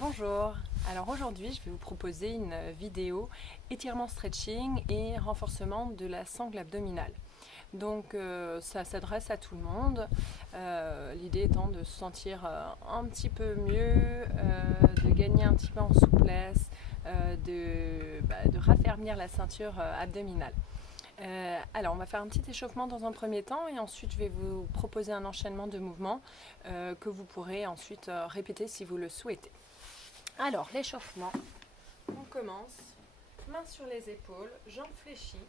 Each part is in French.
Bonjour, alors aujourd'hui je vais vous proposer une vidéo étirement stretching et renforcement de la sangle abdominale. Donc ça s'adresse à tout le monde, l'idée étant de se sentir un petit peu mieux, de gagner un petit peu en souplesse, de raffermir la ceinture abdominale. Alors on va faire un petit échauffement dans un premier temps et ensuite je vais vous proposer un enchaînement de mouvements que vous pourrez ensuite répéter si vous le souhaitez. Alors, l'échauffement, on commence, mains sur les épaules, jambes fléchies,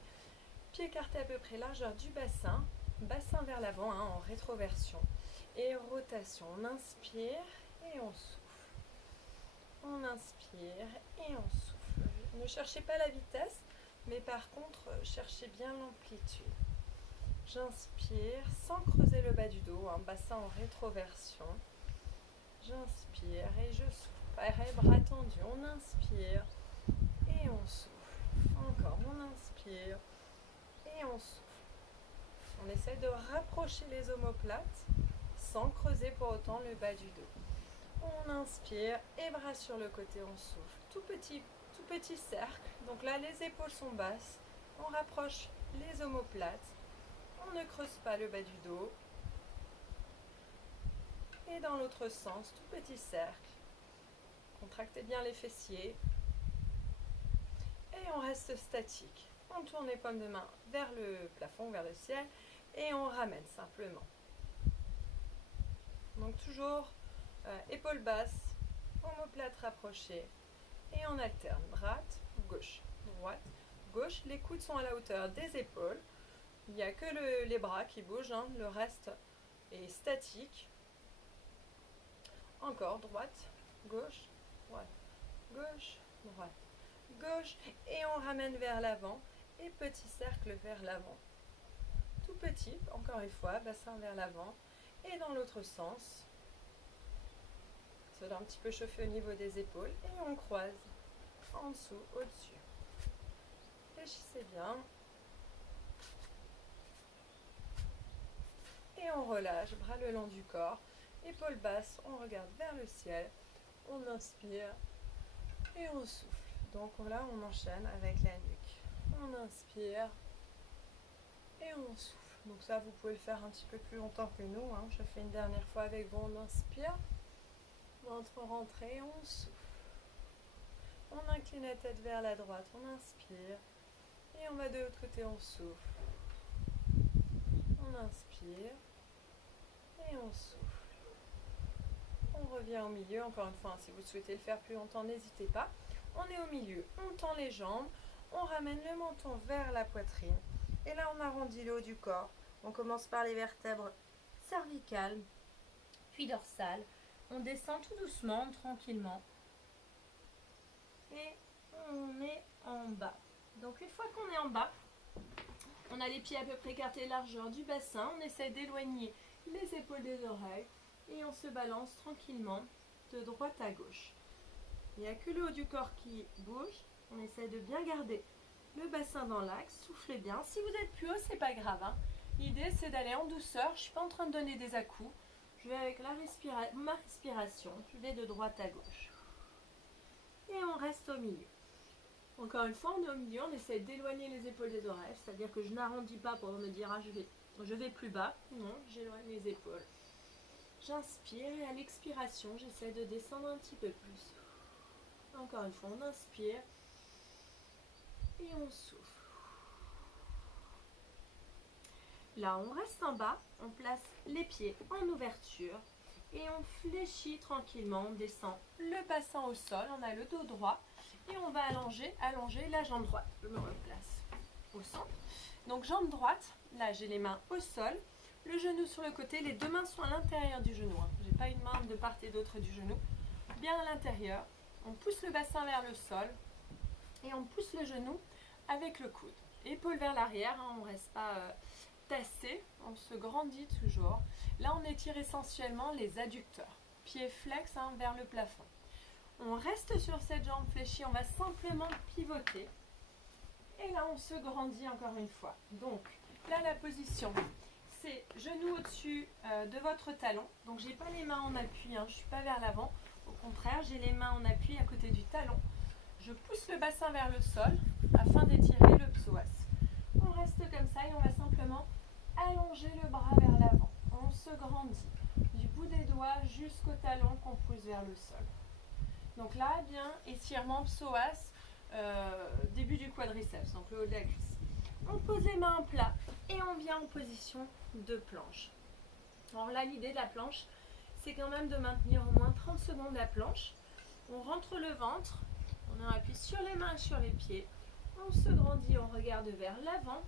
pieds écartés à peu près largeur du bassin, bassin vers l'avant en rétroversion et rotation. On inspire et on souffle. On inspire et on souffle. Ne cherchez pas la vitesse, mais par contre, cherchez bien l'amplitude. J'inspire sans creuser le bas du dos, bassin en rétroversion. J'inspire et je souffle. Pareil, bras tendus, on inspire et on souffle. Encore, on inspire et on souffle. On essaie de rapprocher les omoplates sans creuser pour autant le bas du dos. On inspire et bras sur le côté, on souffle. Tout petit cercle. Donc là, les épaules sont basses. On rapproche les omoplates. On ne creuse pas le bas du dos. Et dans l'autre sens, tout petit cercle. Contractez bien les fessiers. Et on reste statique. On tourne les paumes de main vers le plafond, vers le ciel. Et on ramène simplement. Donc toujours épaules basses, omoplates rapprochées. Et on alterne. Droite, gauche, droite, gauche. Les coudes sont à la hauteur des épaules. Il n'y a que les bras qui bougent. Le reste est statique. Encore droite, gauche, droite, gauche, droite, gauche. Et on ramène vers l'avant. Et petit cercle vers l'avant. Tout petit, encore une fois, bassin vers l'avant. Et dans l'autre sens. Ça doit un petit peu chauffer au niveau des épaules. Et on croise en dessous, au-dessus. Réfléchissez bien. Et on relâche, bras le long du corps. Épaules basses, on regarde vers le ciel. On inspire et on souffle. Donc là, on enchaîne avec la nuque. On inspire et on souffle. Donc ça, vous pouvez le faire un petit peu plus longtemps que nous. Je fais une dernière fois avec vous. On inspire. Ventre rentré, on souffle. On incline la tête vers la droite. On inspire. Et on va de l'autre côté, on souffle. On inspire. Et on souffle. On revient au milieu. Encore une fois, si vous souhaitez le faire plus longtemps, n'hésitez pas. On est au milieu. On tend les jambes. On ramène le menton vers la poitrine. Et là, on arrondit le haut du corps. On commence par les vertèbres cervicales, puis dorsales. On descend tout doucement, tranquillement. Et on est en bas. Donc une fois qu'on est en bas, on a les pieds à peu près écartés largeur du bassin. On essaie d'éloigner les épaules des oreilles. Et on se balance tranquillement de droite à gauche. Il n'y a que le haut du corps qui bouge. On essaie de bien garder le bassin dans l'axe. Soufflez bien. Si vous êtes plus haut, c'est pas grave. L'idée, c'est d'aller en douceur. Je ne suis pas en train de donner des à-coups. Je vais avec ma respiration. Je vais de droite à gauche. Et on reste au milieu. Encore une fois, on est au milieu. On essaie d'éloigner les épaules des oreilles. C'est-à-dire que je n'arrondis pas pour me dire je vais plus bas. Non, j'éloigne les épaules. J'inspire et à l'expiration, j'essaie de descendre un petit peu plus. Encore une fois, on inspire et on souffle. Là, on reste en bas, on place les pieds en ouverture et on fléchit tranquillement, on descend le bassin au sol, on a le dos droit et on va allonger la jambe droite. Je me replace au centre. Donc jambe droite, là j'ai les mains au sol. Le genou sur le côté, les deux mains sont à l'intérieur du genou. Je n'ai pas une main de part et d'autre du genou. Bien à l'intérieur. On pousse le bassin vers le sol. Et on pousse le genou avec le coude. Épaule vers l'arrière, on ne reste pas tassé. On se grandit toujours. Là, on étire essentiellement les adducteurs. Pieds flex vers le plafond. On reste sur cette jambe fléchie. On va simplement pivoter. Et là, on se grandit encore une fois. Donc, là, la position... c'est genou au-dessus de votre talon. Donc, j'ai pas les mains en appui, je ne suis pas vers l'avant. Au contraire, j'ai les mains en appui à côté du talon. Je pousse le bassin vers le sol afin d'étirer le psoas. On reste comme ça et on va simplement allonger le bras vers l'avant. On se grandit du bout des doigts jusqu'au talon qu'on pousse vers le sol. Donc là, bien, étirement psoas, début du quadriceps, donc le haut de la cuisse. On pose les mains en plat et on vient en position de planche. Alors là, l'idée de la planche, c'est quand même de maintenir au moins 30 secondes la planche. On rentre le ventre, on appuie sur les mains et sur les pieds. On se grandit, on regarde vers l'avant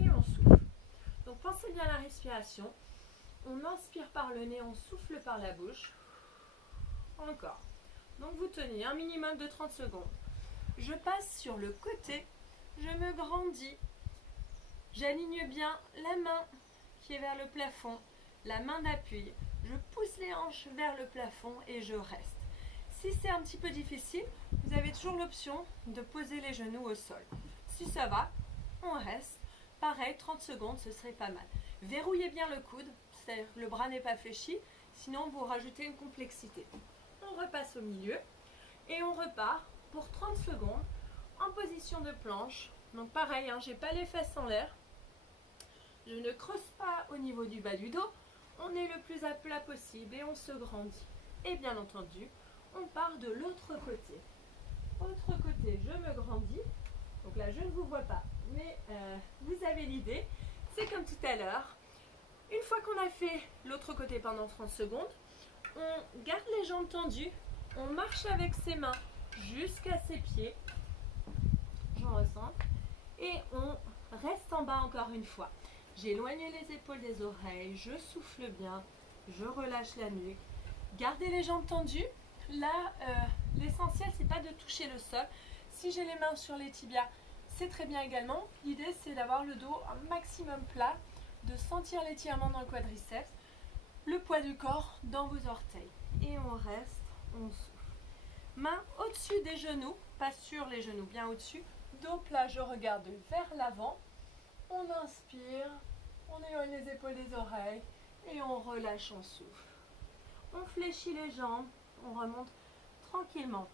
et on souffle. Donc pensez bien à la respiration. On inspire par le nez, on souffle par la bouche. Encore. Donc vous tenez un minimum de 30 secondes. Je passe sur le côté, je me grandis. J'aligne bien la main qui est vers le plafond, la main d'appui. Je pousse les hanches vers le plafond et je reste. Si c'est un petit peu difficile, vous avez toujours l'option de poser les genoux au sol. Si ça va, on reste. Pareil, 30 secondes, ce serait pas mal. Verrouillez bien le coude, c'est-à-dire que le bras n'est pas fléchi, sinon vous rajoutez une complexité. On repasse au milieu et on repart pour 30 secondes en position de planche. Donc pareil, je n'ai pas les fesses en l'air. Je ne creuse pas au niveau du bas du dos. On est le plus à plat possible et on se grandit. Et bien entendu, on part de l'autre côté. Autre côté, je me grandis. Donc là, je ne vous vois pas, mais vous avez l'idée. C'est comme tout à l'heure. Une fois qu'on a fait l'autre côté pendant 30 secondes, on garde les jambes tendues. On marche avec ses mains jusqu'à ses pieds. J'en ressens. Et on reste en bas encore une fois. J'éloigne les épaules des oreilles, je souffle bien, je relâche la nuque. Gardez les jambes tendues. Là, l'essentiel, c'est pas de toucher le sol. Si j'ai les mains sur les tibias, c'est très bien également. L'idée, c'est d'avoir le dos un maximum plat, de sentir l'étirement dans le quadriceps, le poids du corps dans vos orteils. Et on reste, on souffle. Main au-dessus des genoux, pas sur les genoux, bien au-dessus. Dos plat, je regarde vers l'avant. On inspire, on éloigne les épaules des oreilles et on relâche, on souffle. On fléchit les jambes, on remonte tranquillement.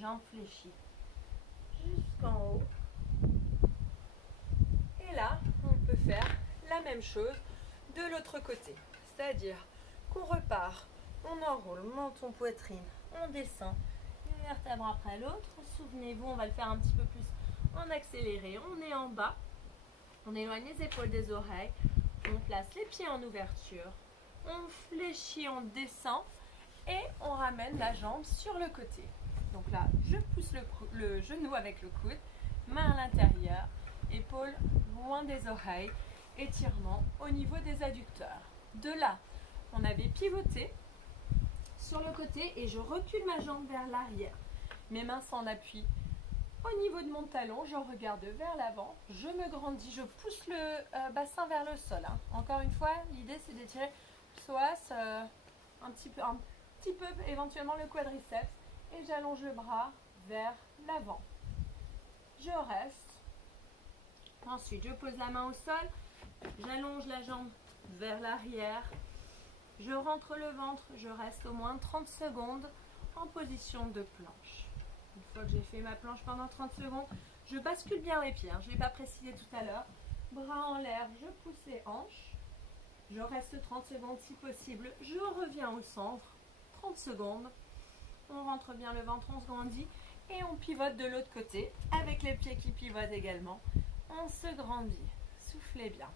Jambes fléchies jusqu'en haut. Et là, on peut faire la même chose de l'autre côté. C'est-à-dire qu'on repart, on enroule menton, poitrine, on descend une vertèbre après l'autre. Souvenez-vous, on va le faire un petit peu plus en accéléré. On est en bas, on éloigne les épaules des oreilles, on place les pieds en ouverture, on fléchit, on descend et on ramène la jambe sur le côté. Donc là, je pousse le genou avec le coude, main à l'intérieur, épaules loin des oreilles, étirement au niveau des adducteurs. De là, on avait pivoté sur le côté et je recule ma jambe vers l'arrière. Mes mains sont en appui au niveau de mon talon, je regarde vers l'avant, je me grandis, je pousse le bassin vers le sol. Encore une fois, l'idée c'est d'étirer le psoas, un petit peu éventuellement le quadriceps et j'allonge le bras vers l'avant. Je reste. Ensuite, je pose la main au sol, j'allonge la jambe vers l'arrière, je rentre le ventre, je reste au moins 30 secondes en position de planche. Une fois que j'ai fait ma planche pendant 30 secondes, je bascule bien les pieds. Je ne l'ai pas précisé tout à l'heure. Bras en l'air, je pousse les hanches. Je reste 30 secondes si possible. Je reviens au centre. 30 secondes. On rentre bien le ventre, on se grandit. Et on pivote de l'autre côté avec les pieds qui pivotent également. On se grandit. Soufflez bien.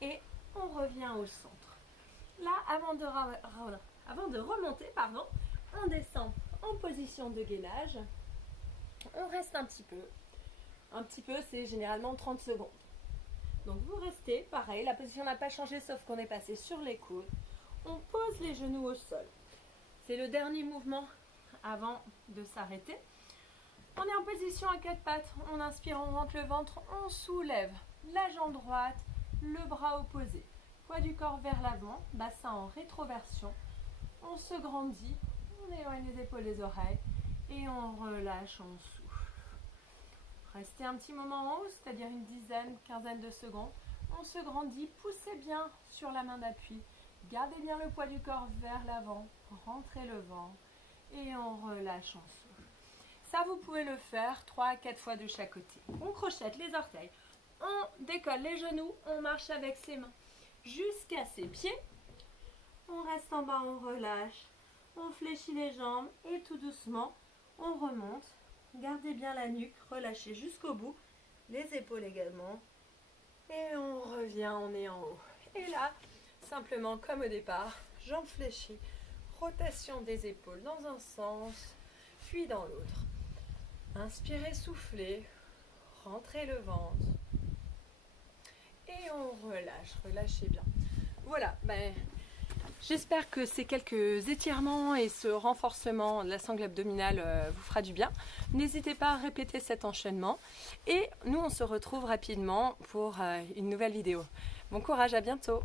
Et on revient au centre. Là, avant de remonter, on descend en position de gainage. On reste un petit peu. Un petit peu, c'est généralement 30 secondes. Donc vous restez, pareil, la position n'a pas changé sauf qu'on est passé sur les coudes. On pose les genoux au sol. C'est le dernier mouvement avant de s'arrêter. On est en position à quatre pattes. On inspire, on rentre le ventre, on soulève la jambe droite, le bras opposé. Poids du corps vers l'avant, bassin en rétroversion. On se grandit, on éloigne les épaules des oreilles et on relâche, on souffle. Restez un petit moment en haut, c'est-à-dire une dizaine, quinzaine de secondes. On se grandit, poussez bien sur la main d'appui Gardez bien le poids du corps vers l'avant, rentrez le ventre et on relâche en souffle. Ça, vous pouvez le faire 3 à 4 fois de chaque côté. On crochette les orteils, on décolle les genoux, on marche avec ses mains jusqu'à ses pieds. On reste en bas, on relâche, on fléchit les jambes et tout doucement, on remonte. Gardez bien la nuque, relâchez jusqu'au bout, les épaules également. Et on revient, on est en haut. Et là, simplement comme au départ, jambes fléchies, rotation des épaules dans un sens, puis dans l'autre. Inspirez, soufflez, rentrez le ventre. Et on relâche, relâchez bien. Voilà, j'espère que ces quelques étirements et ce renforcement de la sangle abdominale vous fera du bien. N'hésitez pas à répéter cet enchaînement. Et nous, on se retrouve rapidement pour une nouvelle vidéo. Bon courage, à bientôt!